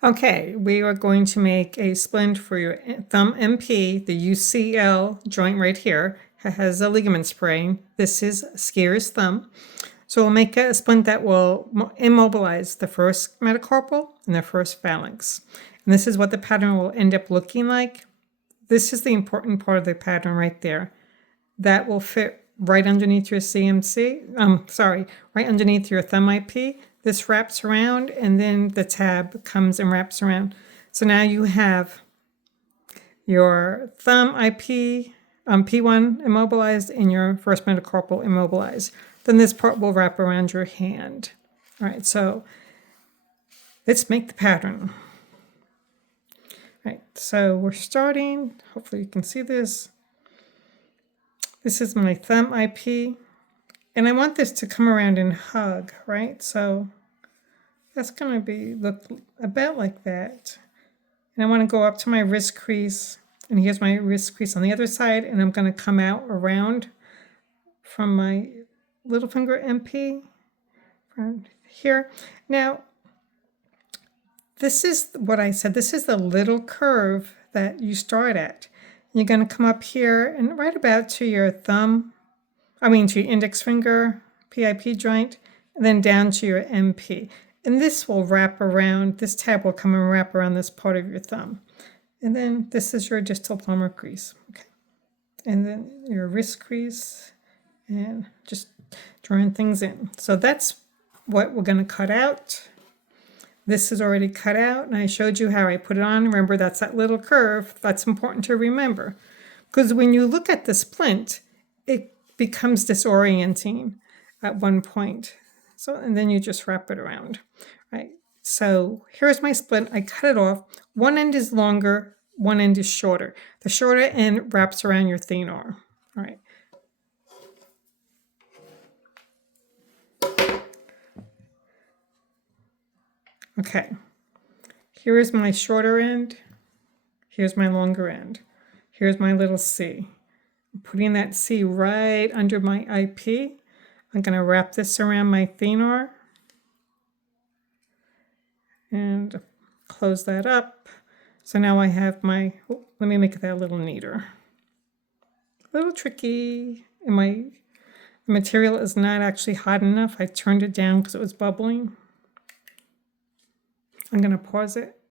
Okay, we are going to make a splint for your thumb MP. The UCL joint right here has a ligament sprain. This is Skier's thumb. So we'll make a splint that will immobilize the first metacarpal and the first phalanx. And this is what the pattern will end up looking like. This is the important part of the pattern right there. That will fit right underneath your right underneath your thumb IP. This wraps around and then the tab comes and wraps around. So now you have your thumb IP P1 immobilized and your first metacarpal immobilized. Then this part will wrap around your hand. All right, so let's make the pattern. All right, so we're starting. Hopefully you can see this. This is my thumb IP. And I want this to come around and hug, right? So that's going to look about like that. And I want to go up to my wrist crease. And here's my wrist crease on the other side. And I'm going to come out around from my little finger MP from here. Now, this is what I said. This is the little curve that you start at. You're going to come up here and right about to your to your index finger, PIP joint, and then down to your MP. And this will wrap around, this tab will come and wrap around this part of your thumb. And then this is your distal palmar crease. Okay. And then your wrist crease, and just drawing things in. So that's what we're going to cut out. This is already cut out, and I showed you how I put it on. Remember, that's that little curve. That's important to remember. Because when you look at the splint, it becomes disorienting at one point. So, and then you just wrap it around, right? So here's my splint. I cut it off. One end is longer, one end is shorter. The shorter end wraps around your thenar, all right? Okay, here is my shorter end. Here's my longer end. Here's my little C. I'm putting that C right under my IP. I'm going to wrap this around my thenar and close that up. So now I have my, let me make that a little neater. A little tricky. And my material is not actually hot enough. I turned it down because it was bubbling. I'm going to pause it.